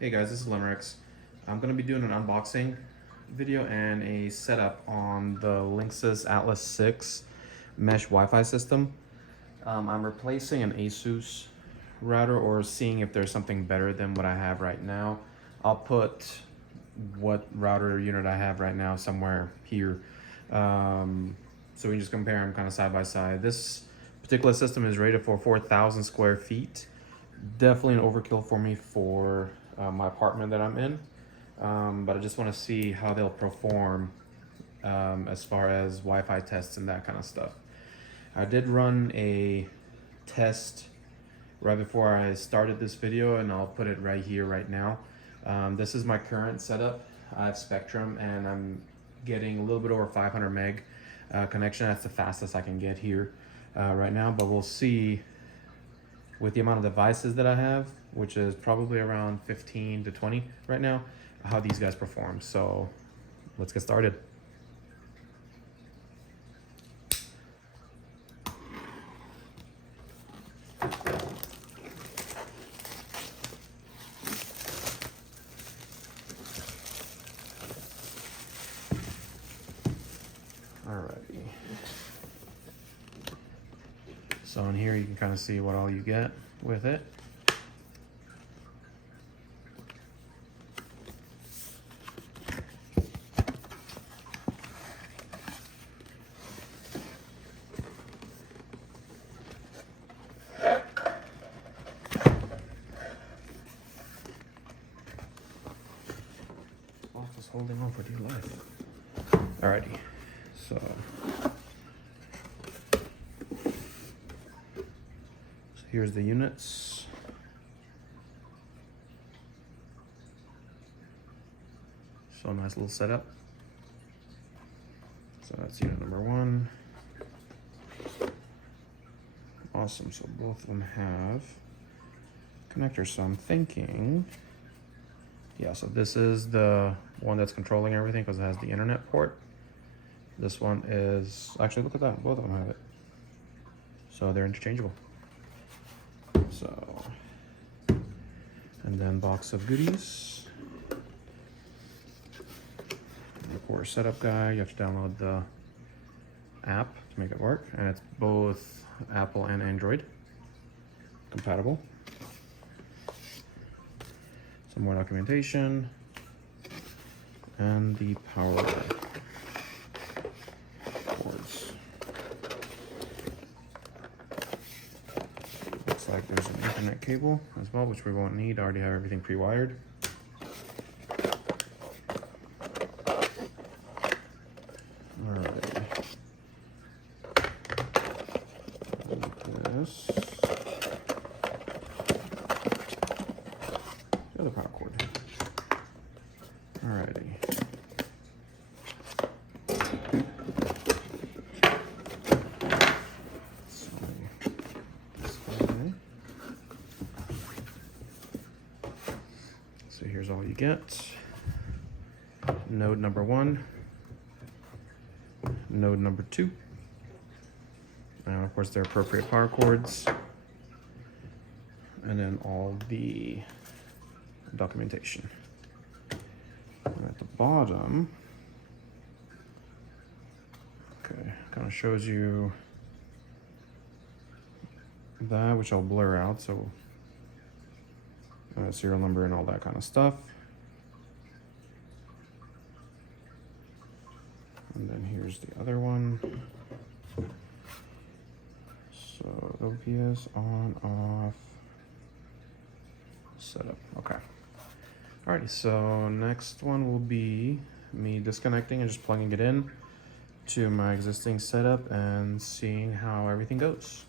Hey guys, this is Limericks. I'm going to be doing an unboxing video and a setup on the Linksys Atlas 6 mesh Wi-Fi system. I'm replacing an Asus router or seeing if there's something better than what I have right now. I'll put what router unit I have right now somewhere here. So we can just compare them kind of side by side. This particular system is rated for 4,000 square feet. Definitely an overkill for me for my apartment that I'm in, but I just want to see how they'll perform as far as Wi-Fi tests and that kind of stuff. I did run a test right before I started this video, and I'll put it right here right now. This is my current setup. I have Spectrum and I'm getting a little bit over 500 meg connection. That's the fastest I can get here right now, but we'll see with the amount of devices that I have, which is probably around 15 to 20 right now, how these guys perform. So let's get started. Alrighty. So in here you can kind of see what all you get with it. Just holding on for dear life. Alrighty, so here's the units. So nice little setup. So that's unit number one. Awesome, so both of them have connectors. So I'm thinking, yeah, so this is the one that's controlling everything because it has the internet port. This one is, actually look at that, both of them have it. So they're interchangeable. So, and then box of goodies. And of course, setup guide, you have to download the app to make it work. And it's both Apple and Android compatible. Some more documentation. And the power cords. Looks like there's an Ethernet cable as well, which we won't need. I already have everything pre-wired. Alright. This. The other power cord. Alrighty. So here's all you get. Node number one, node number two, and of course their appropriate power cords, and then all the documentation. And at the bottom, okay, kind of shows you that, which I'll blur out, so serial number and all that kind of stuff. And then here's the other one. So OPS on, off, setup. Okay. Alrighty, so next one will be me disconnecting and just plugging it in to my existing setup and seeing how everything goes.